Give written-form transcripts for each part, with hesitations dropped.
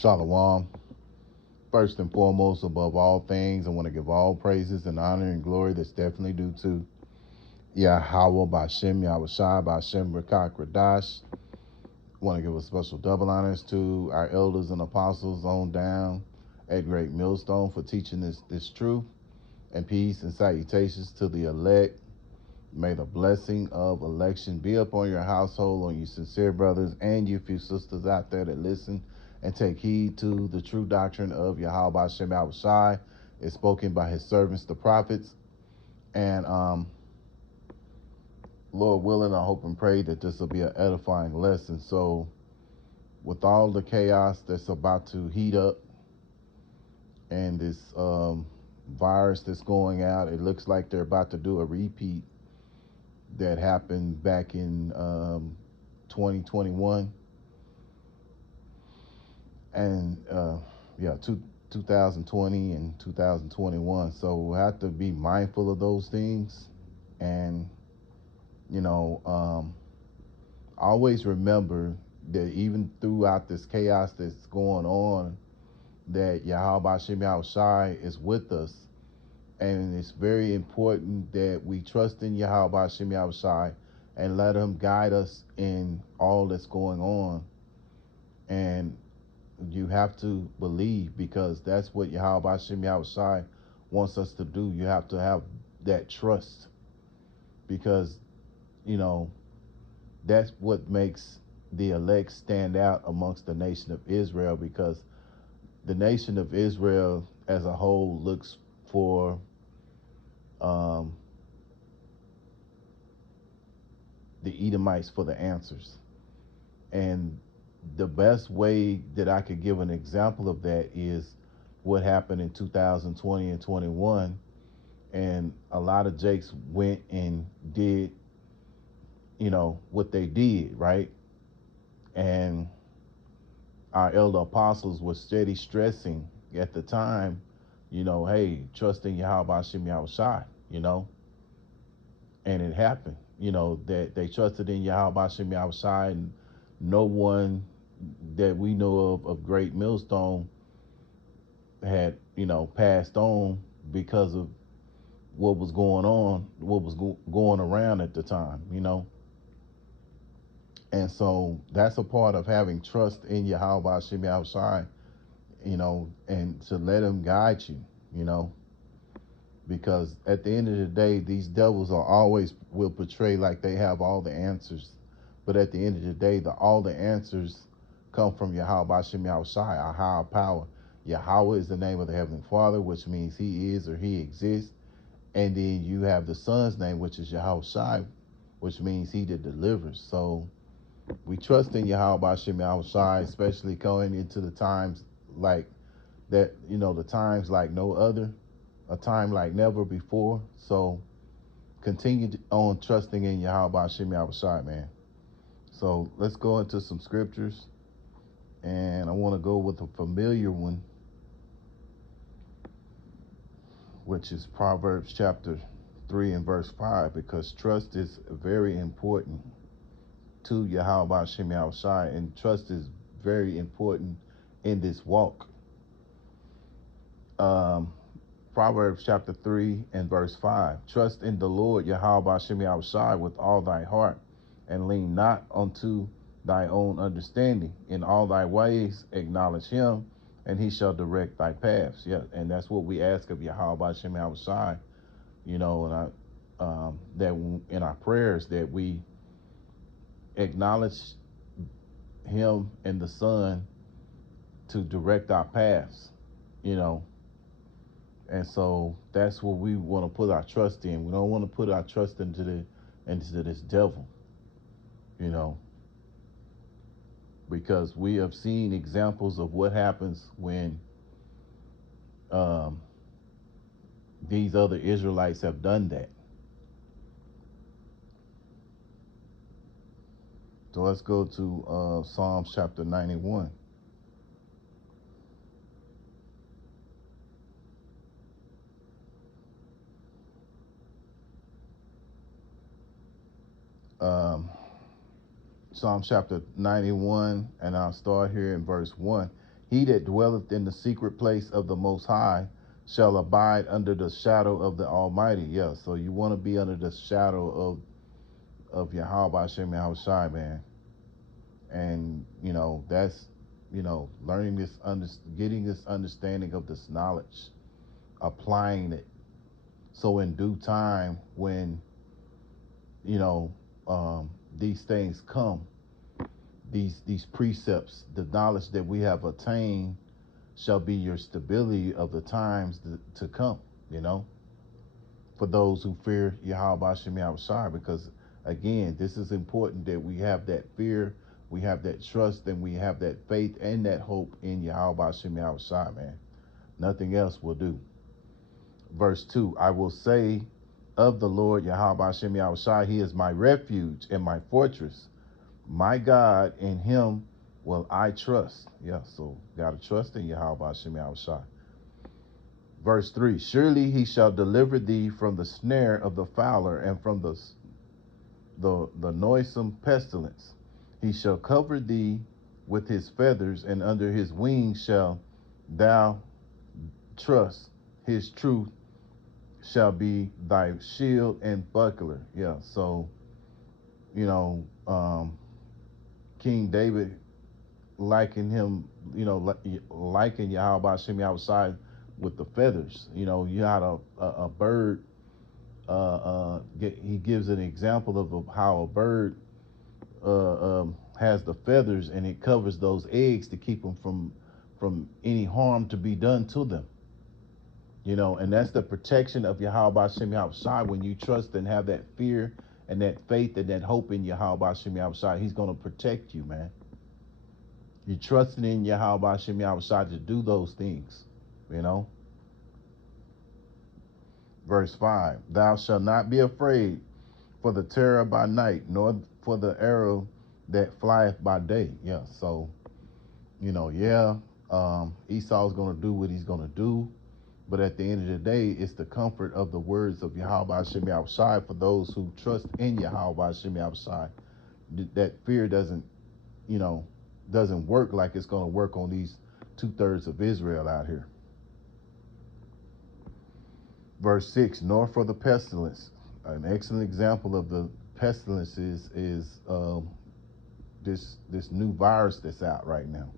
Shalom. First and foremost, above all things, I want to give all praises and honor and glory that's definitely due to YAHAWAH BAHASHAM YAHAWASHI BAHASHAM Rakak Radash. I want to give a special double honors to our elders and apostles on down at Great Millstone for teaching this truth, and peace and salutations to the elect. May the blessing of election be upon your household, on you sincere brothers and you few sisters out there that listen and take heed to the true doctrine of Yahawah Bahashem Yahawashi. Is spoken by his servants, the prophets. And Lord willing, I hope and pray that this will be an edifying lesson. So with all the chaos that's about to heat up and this virus that's going out, it looks like they're about to do a repeat that happened back in 2021 and 2020 and 2021. So we'll have to be mindful of those things, and always remember that even throughout this chaos that's going on, that Yahawah Bahashem Yahawashi is with us. And it's very important that we trust in Yahawah Bahashem Yahawashi and let him guide us in all that's going on. And you have to believe, because that's what Yahawah Bahashem Yahawashi wants us to do. You have to have that trust, because, that's what makes the elect stand out amongst the nation of Israel, because the nation of Israel as a whole looks for the Edomites for the answers. And the best way that I could give an example of that is what happened in 2020 and 21. And a lot of Jakes went and did, what they did, right? And our elder apostles were steady stressing at the time, hey, trust in Yahawah Bahashem Yahawashi, and it happened, that they trusted in Yahawah Bahashem Yahawashi, and no one that we know of Great Millstone had, passed on because of what was going on, what was going around at the time, And so that's a part of having trust in Yahawah Bahashem Yahawashi, and to let him guide you, because at the end of the day, these devils are always will portray like they have all the answers. But at the end of the day, all the answers come from Yahawah Bahashem Yahawashi, our higher power. Yahweh is the name of the Heavenly Father, which means he is or he exists. And then you have the Son's name, which is Yahawashi, which means he that delivers. So we trust in Yahawah Bahashem Yahawashi, especially going into the times like that, the times like no other, a time like never before. So continue on trusting in Yahawah Bahashem Yahawashi, man. So let's go into some scriptures, and I want to go with a familiar one, which is Proverbs chapter 3 and verse 5, because trust is very important to Yahawah Bahashem Yahawashi, and trust is very important in this walk. Proverbs chapter 3 and verse 5. Trust in the Lord Yahawah Bahashem Yahawashi with all thy heart, and lean not unto thy own understanding. In all thy ways acknowledge him, and he shall direct thy paths. Yeah, and that's what we ask of Yahawah Bahashem Yahawashi, and that in our prayers, that we acknowledge him and the Son to direct our paths, And so that's what we want to put our trust in. We don't want to put our trust into this devil, because we have seen examples of what happens when these other Israelites have done that. So let's go to Psalms chapter 91. Psalm chapter 91, and I'll start here in verse 1. He that dwelleth in the secret place of the Most High shall abide under the shadow of the Almighty. Yeah, so you want to be under the shadow of YAHAWAH BAHASHAM YAHAWASHI, man. And, that's, learning this, getting this understanding of this knowledge, applying it. So in due time, when, these things come, these precepts, the knowledge that we have attained shall be your stability of the times to come, for those who fear YAHAWAH BAHASHAM YAHAWASHI, because again, this is important that we have that fear, we have that trust, and we have that faith and that hope in YAHAWAH BAHASHAM YAHAWASHI, man. Nothing else will do. Verse 2, I will say of the Lord YAHAWAH BAHASHAM YAHAWASHI, he is my refuge and my fortress. My God, in him will I trust. Yeah, so got to trust in YAHAWAH BAHASHAM YAHAWASHI. Verse 3, surely he shall deliver thee from the snare of the fowler and from the noisome pestilence. He shall cover thee with his feathers, and under his wings shall thou trust. His truth shall be thy shield and buckler. Yeah, so, King David likened him, likened YAHAWAH BAHASHAM YAHAWASHI with the feathers. You had a bird. He gives an example of how a bird has the feathers, and it covers those eggs to keep them from any harm to be done to them. And that's the protection of YAHAWAH BAHASHAM YAHAWASHI. When you trust and have that fear and that faith and that hope in YAHAWAH BAHASHAM YAHAWASHI, he's going to protect you, man. You're trusting in YAHAWAH BAHASHAM YAHAWASHI to do those things, Verse 5, thou shalt not be afraid for the terror by night, nor for the arrow that flieth by day. Yeah, so, Esau's going to do what he's going to do. But at the end of the day, it's the comfort of the words of YAHAWAH BAHASHAM YAHAWASHI for those who trust in YAHAWAH BAHASHAM YAHAWASHI. That fear doesn't work like it's going to work on these 2/3 of Israel out here. Verse 6, nor for the pestilence. An excellent example of the pestilence is this new virus that's out right now,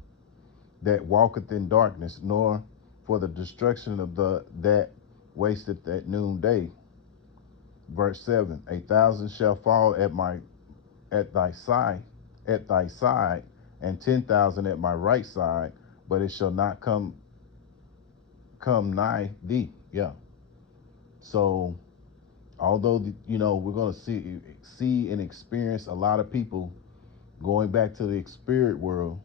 that walketh in darkness, nor for the destruction of that wasteth at noonday. Verse 7, 1,000 shall fall at thy side, and 10,000 at my right side, but it shall not come nigh thee. Yeah. So, although we're going to see and experience a lot of people going back to the spirit world,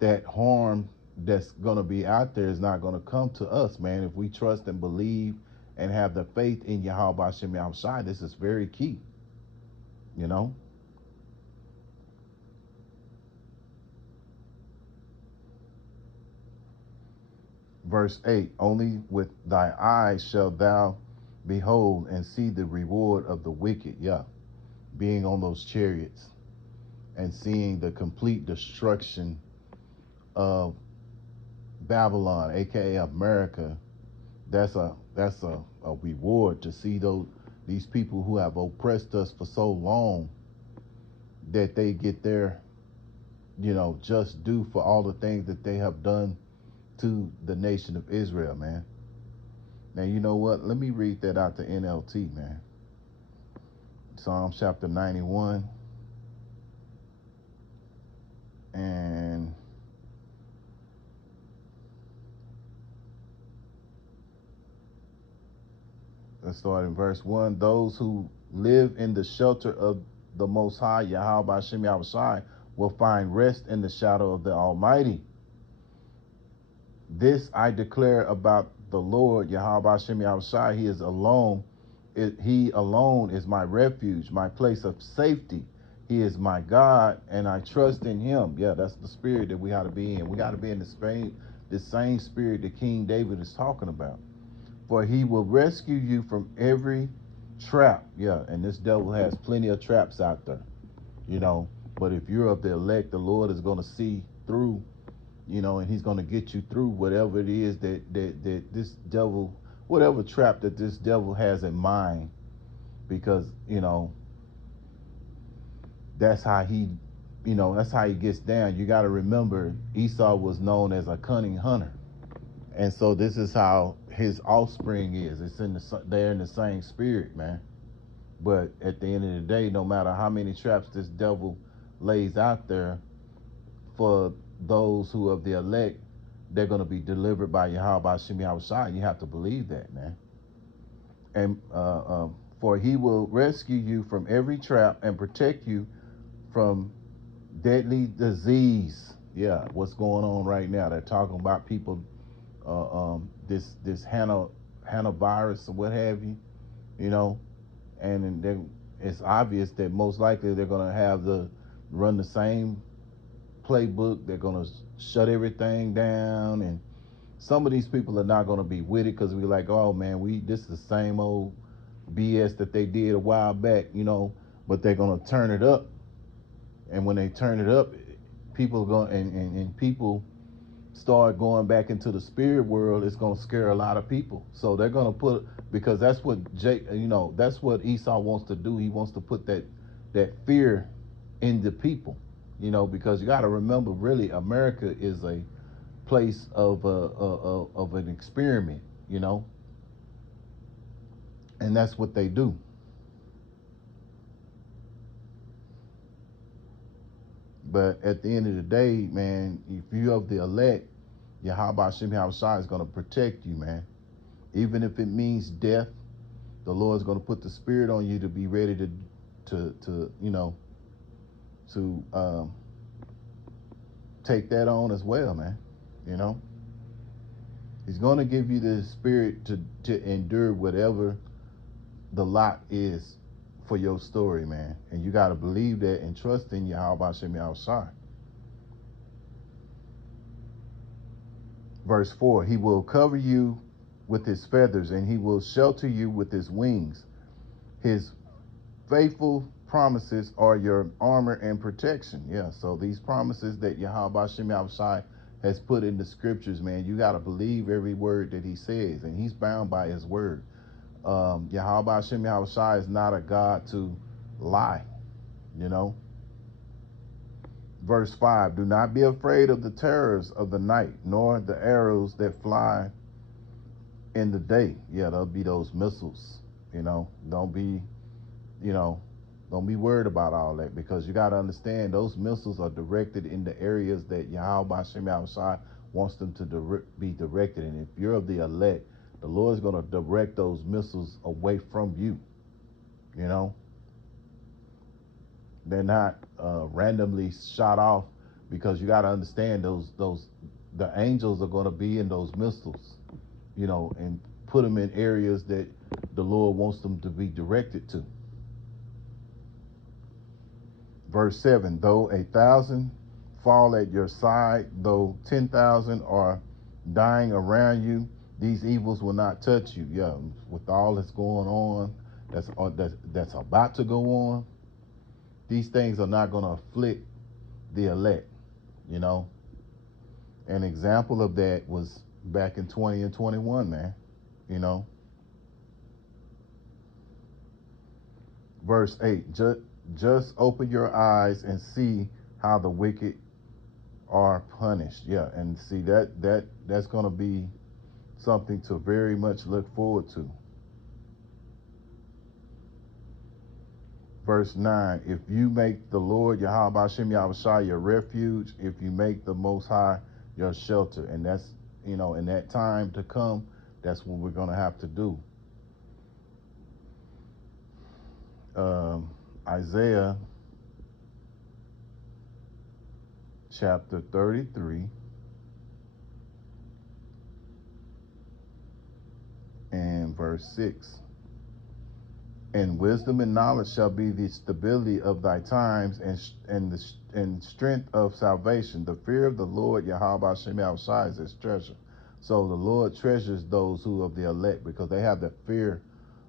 that harm that's going to be out there is not going to come to us, man. If we trust and believe and have the faith in YAHAWAH BAHASHAM YAHAWASHI, this is very key, Verse 8, only with thy eyes shalt thou behold and see the reward of the wicked. Yeah, being on those chariots and seeing the complete destruction of Babylon, aka America. That's a reward to see these people who have oppressed us for so long, that they get their just due for all the things that they have done to the nation of Israel, man. Now, you know what? Let me read that out to NLT, man. Psalms chapter 91. And let's start in verse 1. Those who live in the shelter of the Most High, YAHAWAH BAHASHAM YAHAWASHI, will find rest in the shadow of the Almighty. This I declare about the Lord, YAHAWAH BAHASHAM YAHAWASHI. He alone is my refuge, my place of safety. He is my God, and I trust in him. Yeah, that's the spirit that we got to be in. We got to be in the same spirit that King David is talking about. For he will rescue you from every trap. Yeah, and this devil has plenty of traps out there. But if you're of the elect, the Lord is going to see through, and he's going to get you through whatever it is that this devil, whatever trap that this devil has in mind, because, that's how he gets down. You got to remember, Esau was known as a cunning hunter. And so this is how his offspring is. It's they're in the same spirit, man. But at the end of the day, no matter how many traps this devil lays out there, for those who of the elect, they're going to be delivered by Yahawah Bahashem Yahawashi. You have to believe that, man. And for he will rescue you from every trap and protect you from deadly disease. Yeah, what's going on right now? They're talking about people, this Hana virus or what have you, and then it's obvious that most likely they're going to run the same playbook. They're going to shut everything down, and some of these people are not going to be with it because we're like, oh man, this is the same old BS that they did a while back, but they're going to turn it up. And when they turn it up, people are going and people start going back into the spirit world. It's going to scare a lot of people. So they're going to because that's what that's what Esau wants to do. He wants to put that fear in the people, because you got to remember, really, America is a place of an experiment, and that's what they do. But at the end of the day, man, if you're of the elect, Yahawah Bahashem Yahawashi is going to protect you, man. Even if it means death, the Lord's going to put the spirit on you to be ready to take that on as well, man. He's going to give you the spirit to endure whatever the lot is for your story, man. And you got to believe that and trust in Yahawah Bahashem Yahawashi. Verse 4, he will cover you with his feathers, and he will shelter you with his wings. His faithful promises are your armor and protection. Yeah, so these promises that Yahawah Bahashem Yahawashi has put in the scriptures, man, you got to believe every word that he says, and he's bound by his word. Yahawah Bahashem Yahawashi is not a God to lie, Verse 5, do not be afraid of the terrors of the night, nor the arrows that fly in the day. Yeah, there'll be those missiles, Don't be worried about all that, because you got to understand those missiles are directed in the areas that Yahawah Bahashem Yahawashi wants them to be directed. And if you're of the elect, the Lord's going to direct those missiles away from you. They're not randomly shot off, because you got to understand the angels are going to be in those missiles, and put them in areas that the Lord wants them to be directed to. Verse 7, though 1,000 fall at your side, though 10,000 are dying around you, these evils will not touch you. Yeah, with all that's going on, that's about to go on, these things are not going to afflict the elect, An example of that was back in 20 and 21, man, Verse 8, just open your eyes and see how the wicked are punished. Yeah, and see that's going to be something to very much look forward to. Verse 9, if you make the Lord Yahawah Bahashem Yahawashi your refuge, if you make the Most High your shelter. And that's, in that time to come, that's what we're going to have to do. Isaiah chapter 33 and verse 6. And wisdom and knowledge shall be the stability of thy times, and strength of salvation. The fear of the Lord Yahawah Bahashem Yahawashi is his treasure. So the Lord treasures those who are the elect, because they have the fear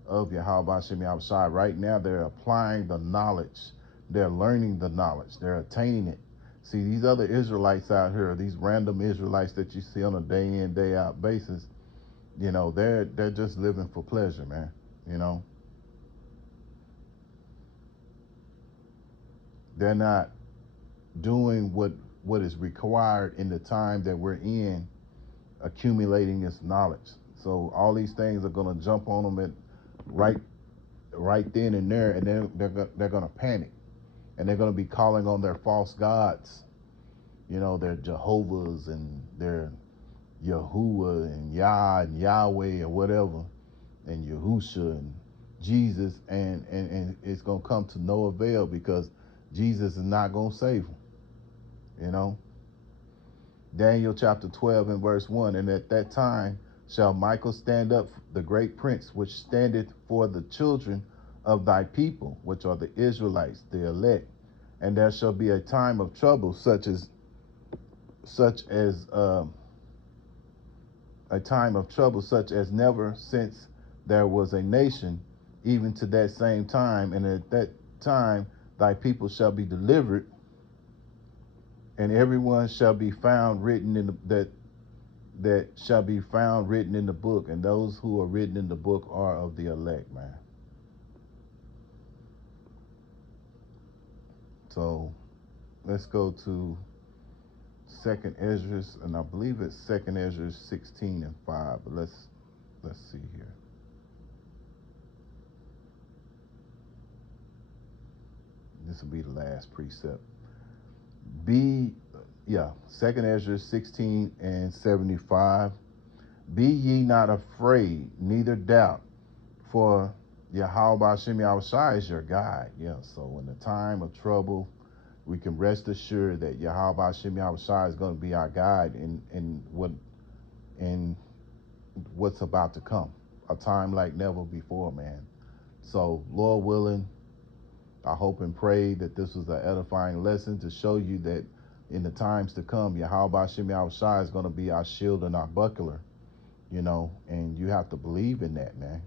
of Yahawah Bahashem Yahawashi. Right now they're applying the knowledge They're learning the knowledge. They're attaining it. See, these other Israelites out here, these random Israelites that you see on a day in, day out basis, they're just living for pleasure, man. You know, they're not doing what is required in the time that we're in, accumulating this knowledge. So all these things are gonna jump on them at right then and there, and then they're gonna panic, and they're gonna be calling on their false gods, their Jehovah's and their Yahuwah and Yah and Yahweh or whatever, and Yahusha and Jesus, and it's gonna come to no avail because Jesus is not gonna save them. Daniel chapter 12 and verse 1, and at that time shall Michael stand up, the great prince, which standeth for the children of thy people, which are the Israelites, the elect. And there shall be a time of trouble, such as a time of trouble such as never since there was a nation, even to that same time. And at that time thy people shall be delivered, and everyone shall be found written in that shall be found written in the book. And those who are written in the book are of the elect, man. So let's go to Second Ezra, and I believe it's Second Ezra 16 and 5. But let's see here. This will be the last precept. Second Ezra 16 and 75. Be ye not afraid, neither doubt, for YAHAWAH BAHASHAM YAHAWASHI is your guide. Yeah, so in the time of trouble, we can rest assured that YAHAWAH BAHASHAM YAHAWASHI is going to be our guide in what's about to come. A time like never before, man. So, Lord willing, I hope and pray that this was an edifying lesson to show you that in the times to come, YAHAWAH BAHASHAM YAHAWASHI is going to be our shield and our buckler, and you have to believe in that, man,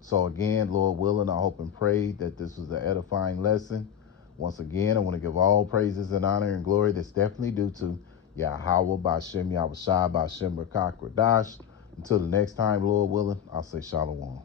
So again, Lord willing, I hope and pray that this was an edifying lesson. Once again, I want to give all praises and honor and glory that's definitely due to YAHAWAH BAHASHAM YAHAWASHI BAHASHAM BRAKAK RADASH. Until the next time, Lord willing, I'll say shalom.